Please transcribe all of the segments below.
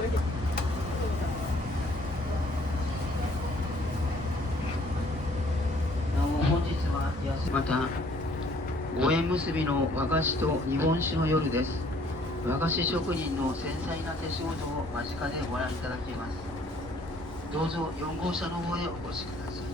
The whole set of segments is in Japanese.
なお本日はまた五円結びの和菓子と日本酒の夜です。和菓子職人の繊細な手仕事を間近でご覧いただけます。どうぞ4号車の方へお越しください。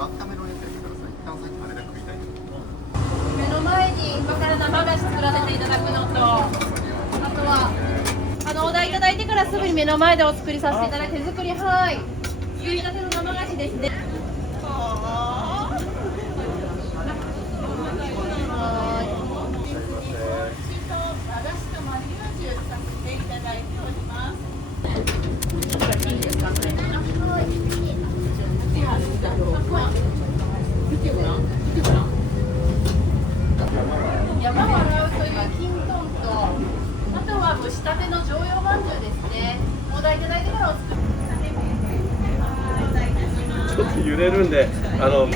温めのやつやからさ、一旦さっき羽田食いたい。目の前に今から生菓子作らせていただくのと、あとはお題いただいてからすぐに目の前でお作りさせていただいて、手作り、はい、作りたての生菓子ですね。山を洗うというきんとんと、あとは蒸したての常用まんじゅうですね。お題いただいてからお作り。ちょっと揺れるんで、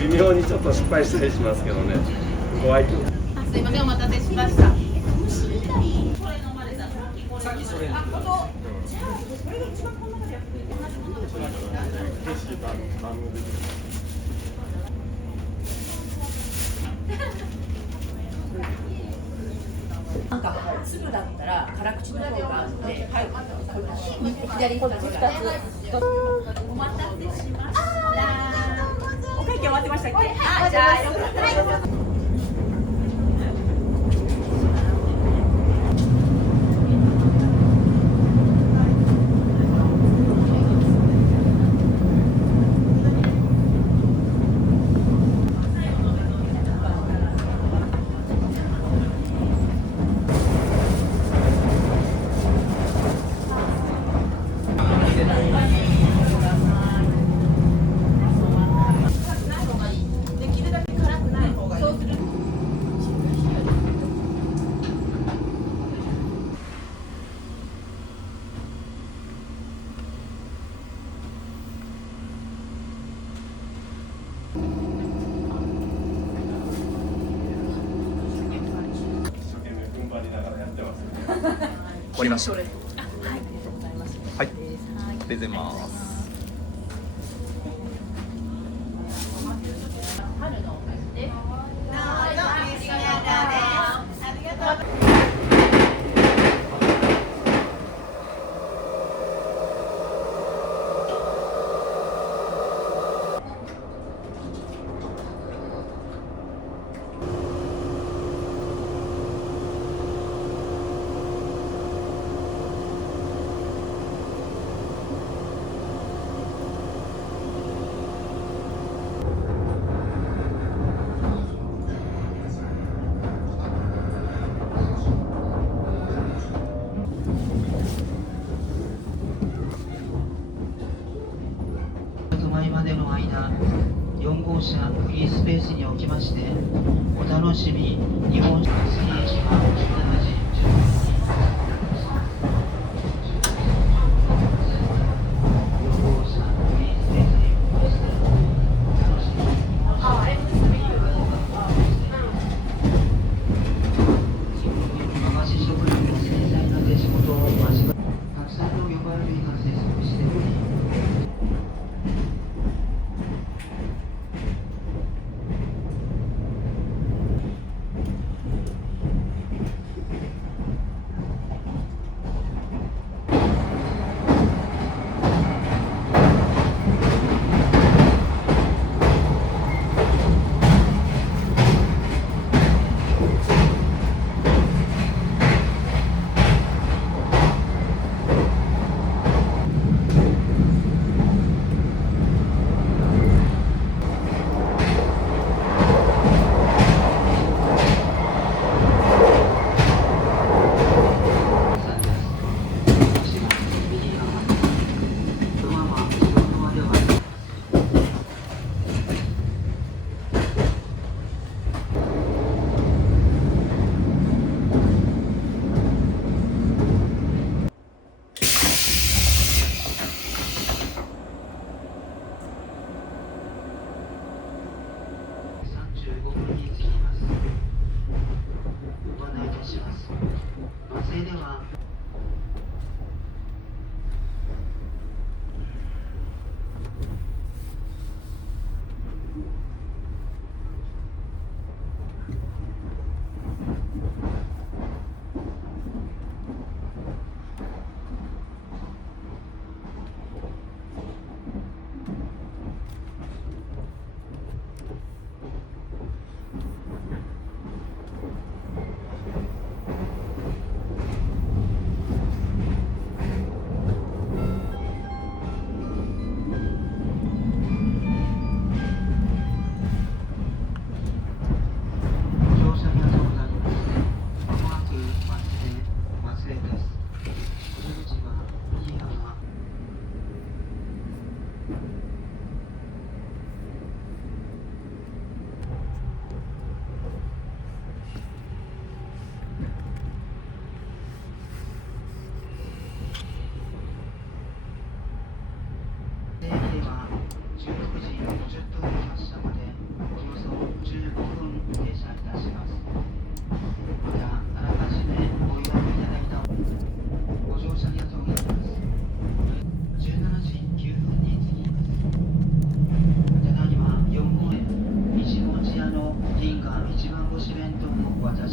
微妙にちょっと失敗したりしますけどね。怖いけど。すいません、お待たせしました。なんか粒だったら辛口の方があって、はい、左こっち2つ。お待たせしました。お会計終わってましたっけ？あ、じゃあよかったです。終わりました。はい、ありがとうございます。前までの間、4号車フリースペースにおきまして、お楽しみ日本酒水泳時は17時10分。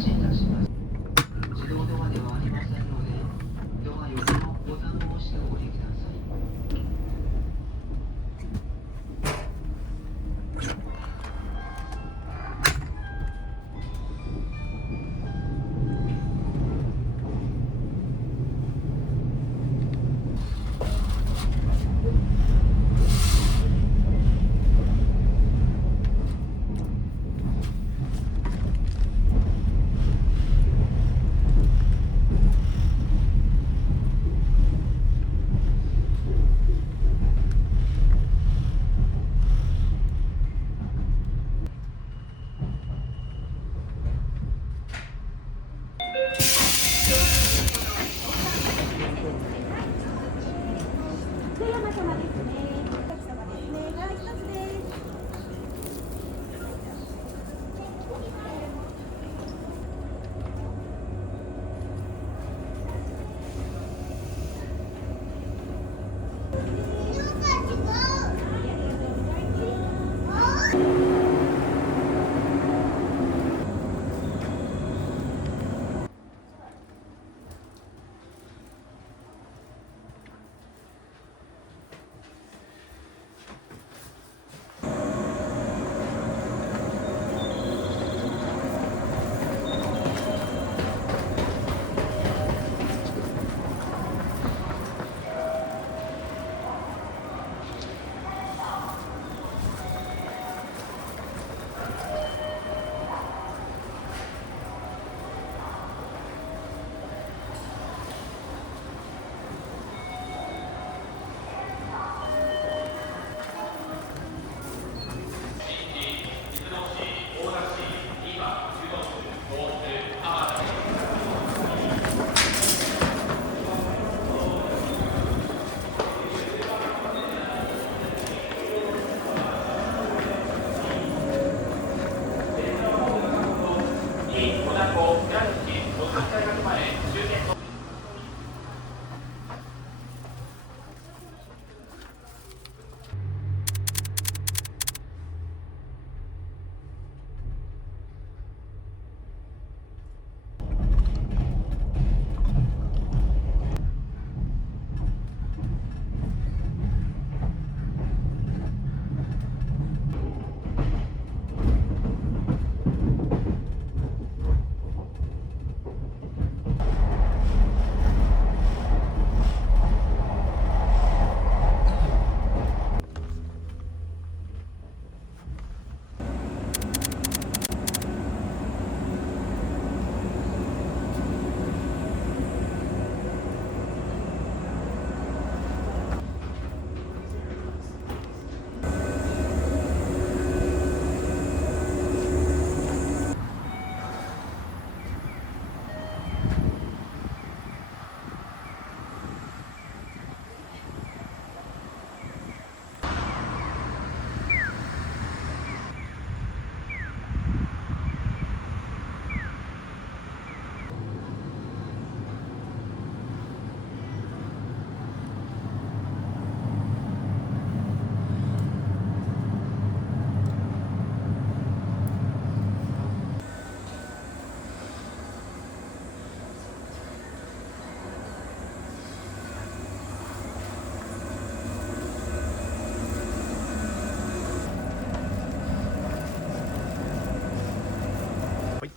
しいたします。自動ドアではありませんので、ドア横のボタンを押してお降りください。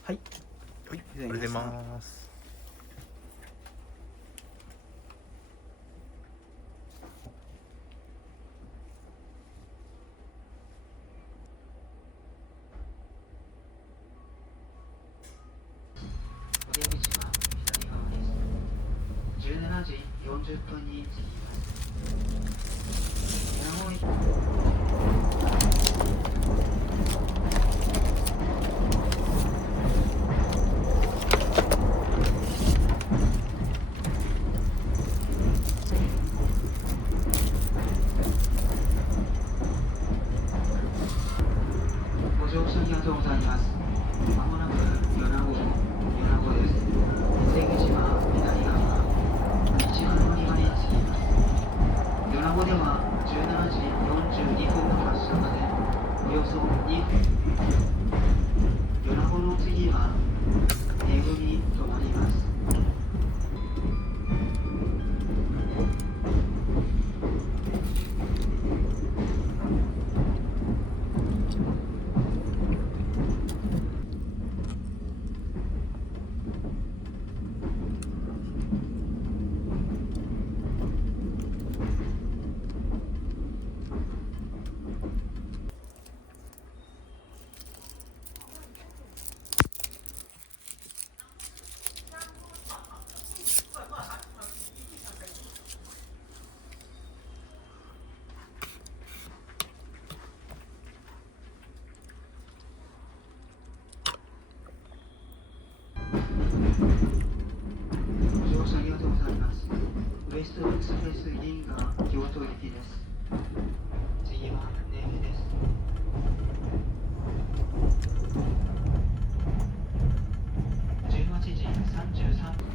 はい、ありがとうございます。出口は左側です。17時40分に着きます。ご乗車ありがとうございます。まもなく米子です。出口は左側、道の乗り場に着きます。米子では17時42乗車ありがとうございます。ウエストエクスプレス銀河京都行きです。次はネムです。18時33分。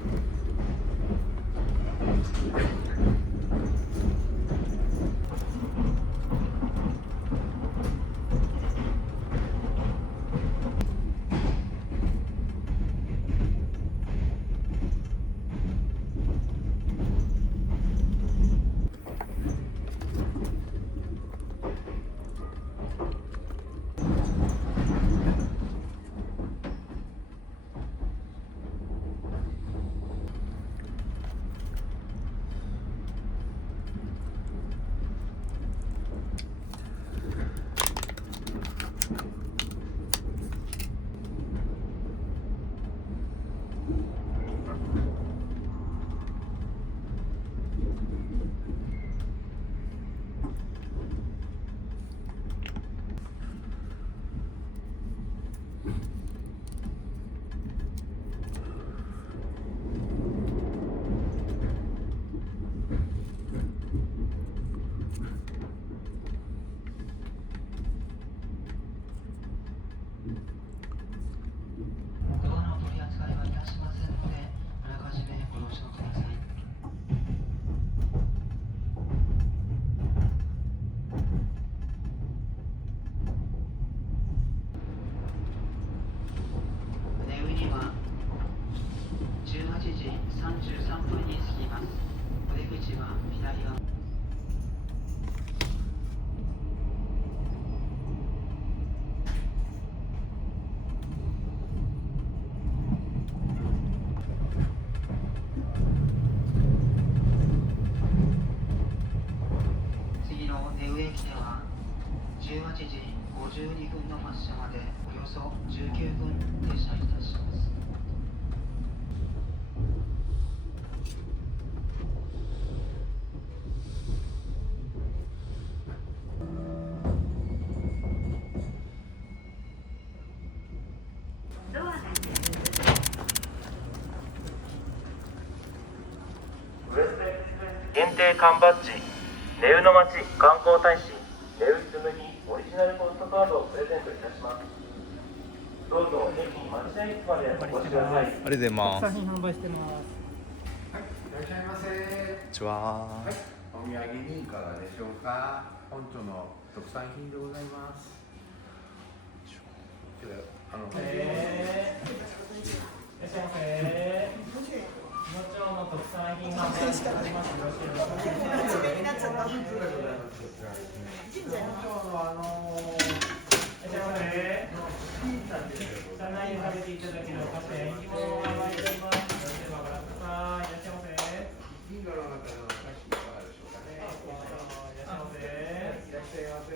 18時52分の発車までおよそ19分停車いたします。限定缶バッジ、ネウの町観光大使ネウ紬オリジナルポストカードをプレゼントいたします。どうぞ駅待合室までお越しください。ありがとうございます。商品販売してます。はい、いらっしゃいませ。こんにちは。はい、お土産にいかがでしょうか。本町の特産品でございます。いらっしゃいませ。本町の特産品販売しております。よろしくお願いします。本町のいらっしゃいませ。車内に食べていただけるお菓子や縁起物を販売しております。よろしければご覧ください。いらっしゃいませ。銀河の中のお菓子いかがでしょうかね。いらっしゃいませ。いらっしゃいませ。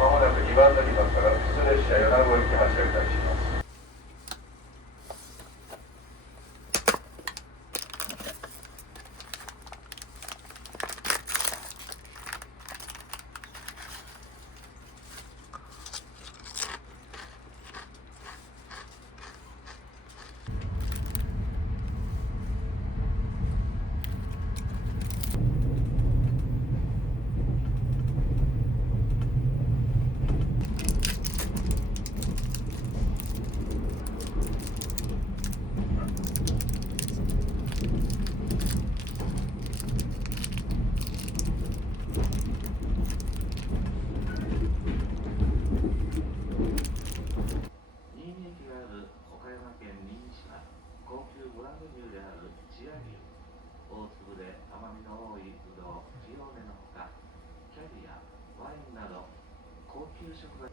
まもなく2番乗り場から普通列車米子行き発車いたします。給食が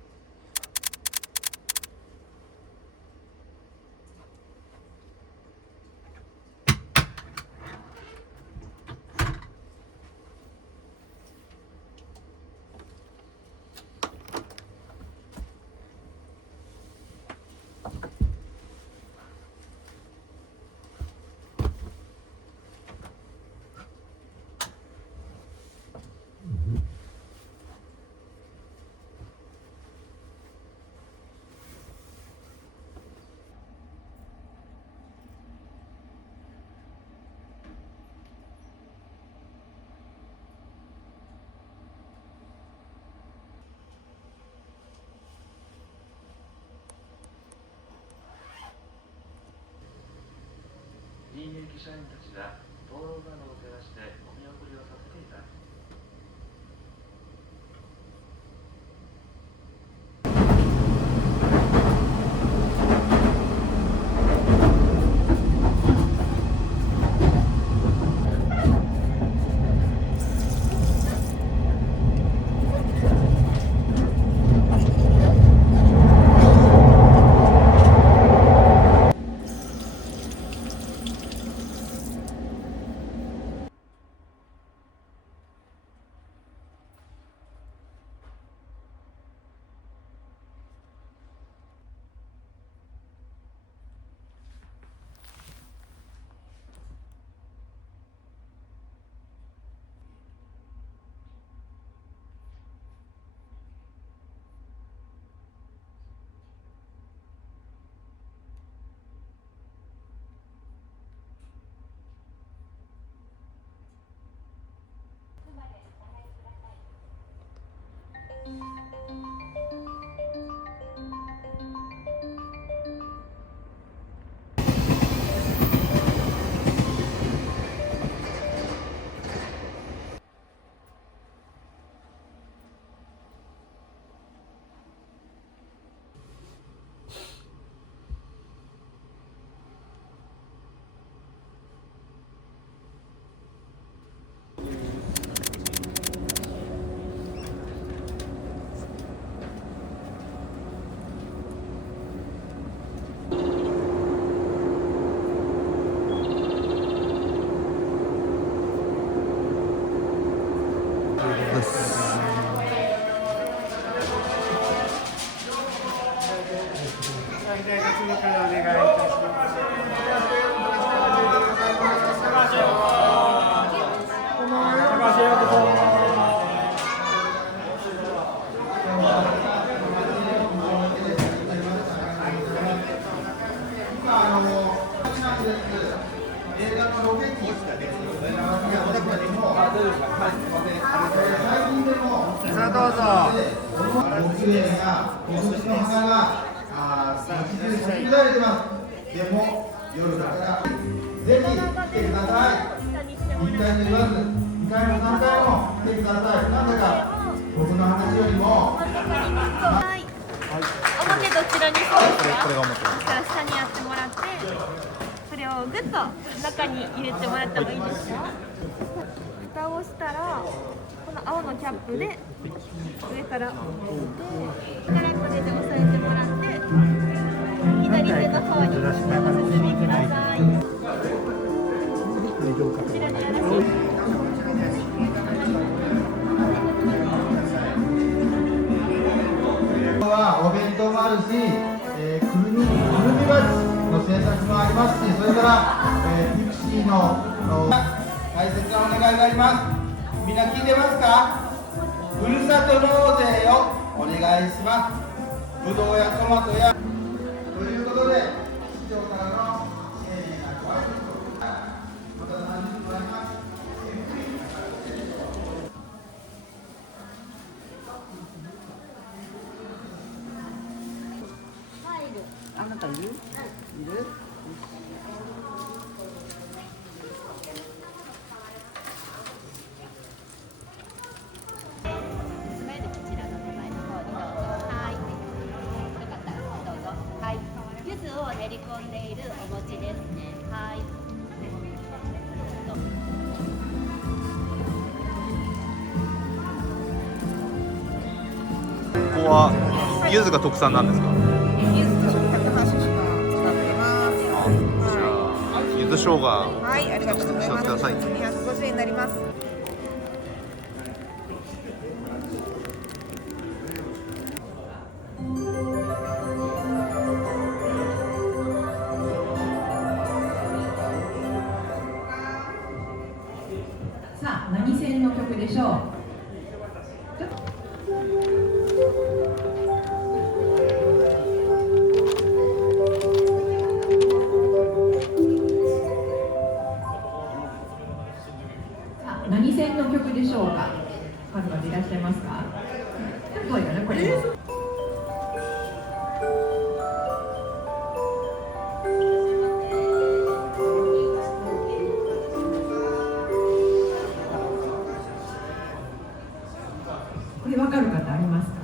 現役社員たちが灯籠などを照らしてお見送りをさせていただきます。表どちらにそうですか？これが表。下にやってもらって、それをグッと中に入れてもらってもいいですか？蓋をしたら、この青のキャップで上からこれで押さえてもらって、左手の方にお進みください。こちらによろしいですか？お弁当もあるし、くるみ鉢の製作もありますし、それから、ピクシーの大切なお願いがあります。みんな聞いてますか？ふるさと納税をお願いします。ぶどうやトマトやということで、市長からの丁寧なご挨拶また何日もあります。あなたいる？いる？柚子を練り込んでいるお餅ですね。はい。おこは柚子が特産なんですか？柚子と108種使ってます。じゃあ柚子生姜はい、ありがとうございます。ください。250円になります。さあ、何線の曲でしょう。さあ、何線の曲でしょうか。カズマでいらっしゃいますか。ちょっと遠いよね、これ。これ分かる方ありますか？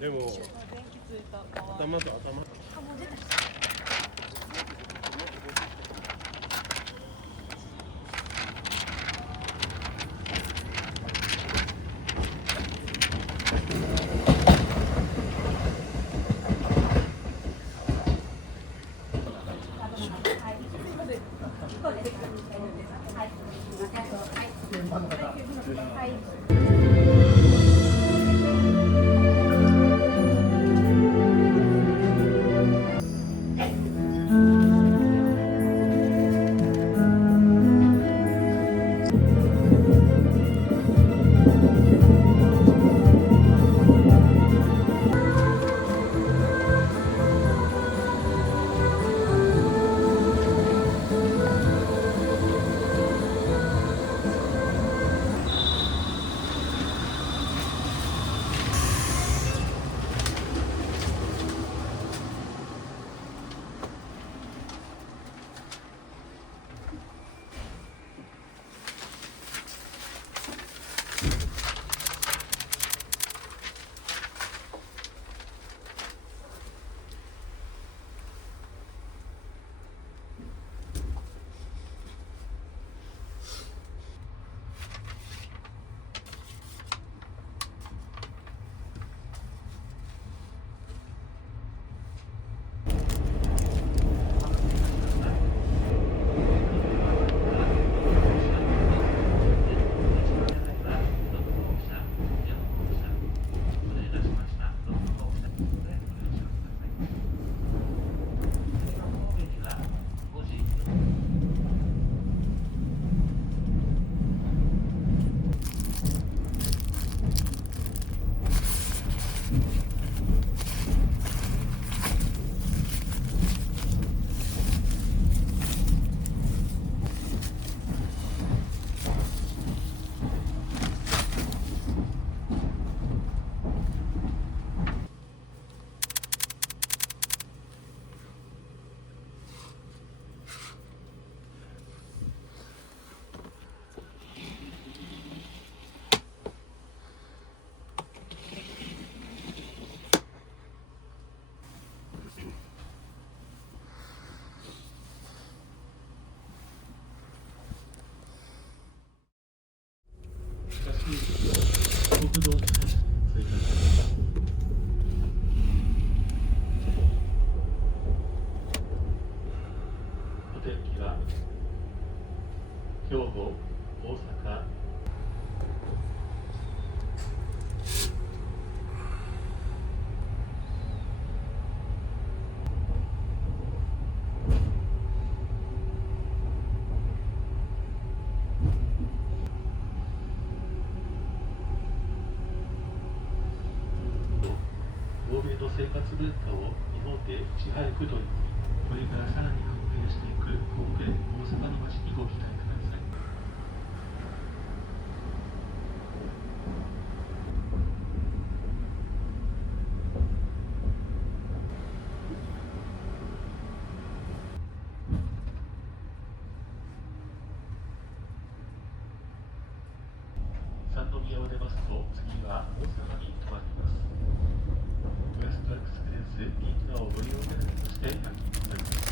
でも頭と頭。生活文化を日本でいち早く取り込み、これからさらに発展していく本編大阪の街にご期待ください。三宮を出ますと次は大阪に停まります。ウエストエクスプレス銀座をご利用いただきましてありがとうございます。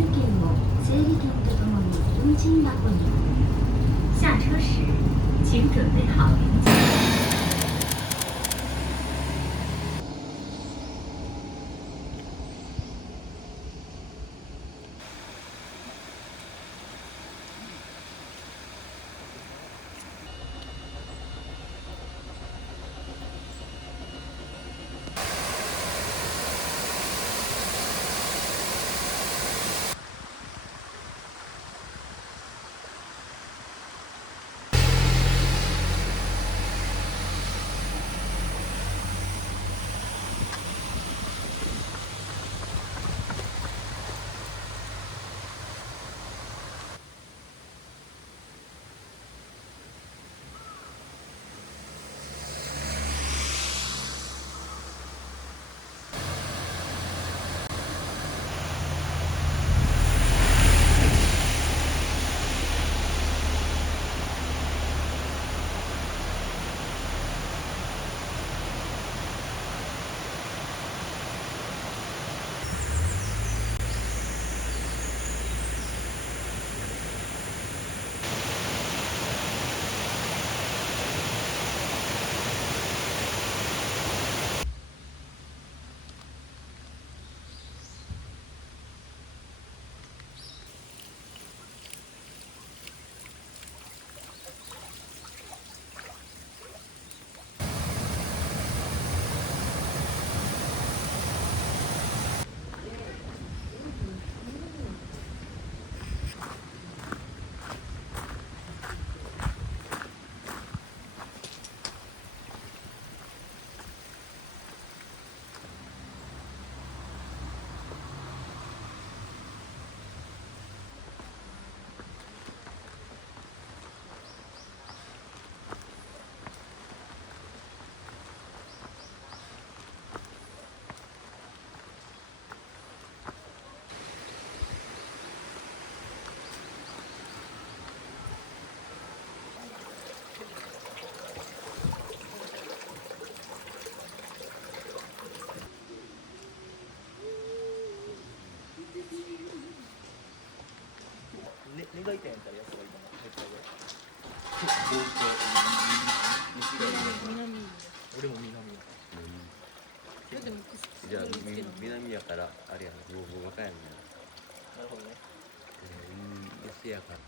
券を整理券とともに運賃箱に。下车时，请准备好零钱。2回転やったらやった方がいいかな。俺も南じゃあ南やからあれやな、両方和歌山やなるほどね。西やから。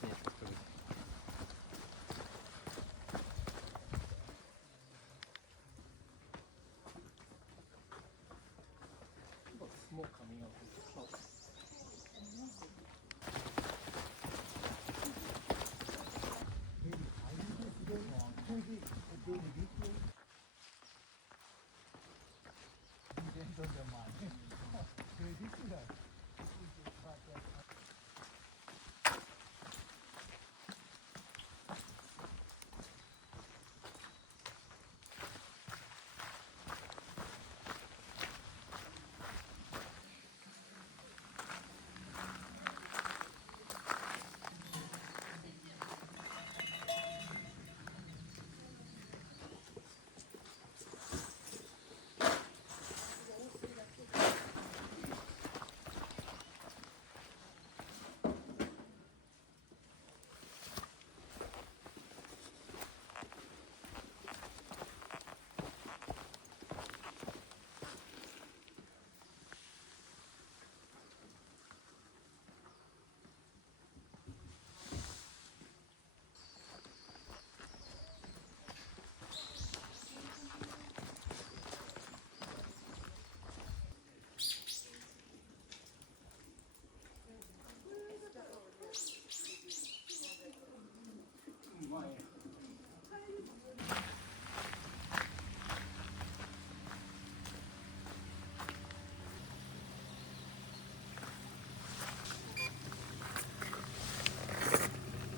точнее скажите. Smoke coming out from the clouds.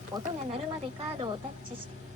音が鳴るまでカードをタッチして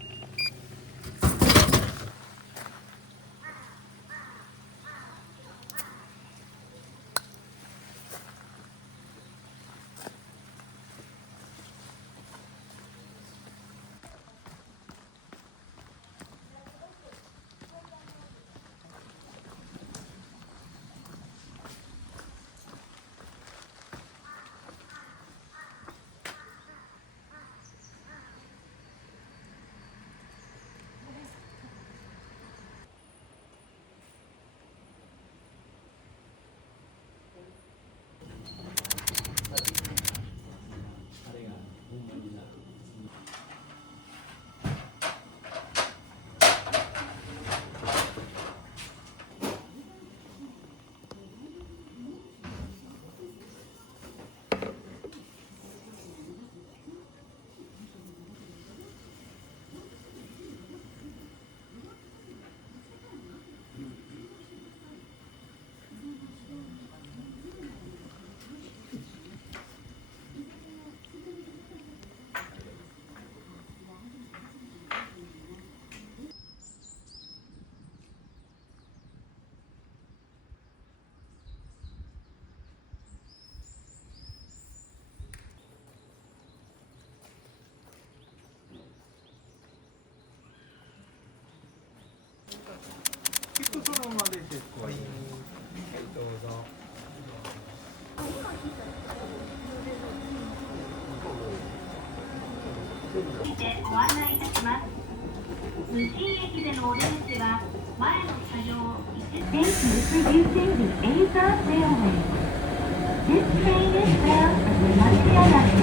きっとそのままで結構いい。はい、どうぞ。ご案内いたします。無人駅でのお出口は前の車両Thank you for using the Aza Railway. This train is bound for Matsuyaga. 「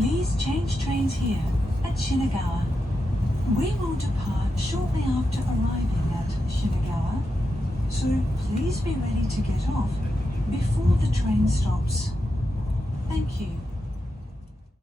Please change trains here at Shinagawa. We will depart shortly after arriving at Shinagawa, so please be ready to get off before the train stops. Thank you.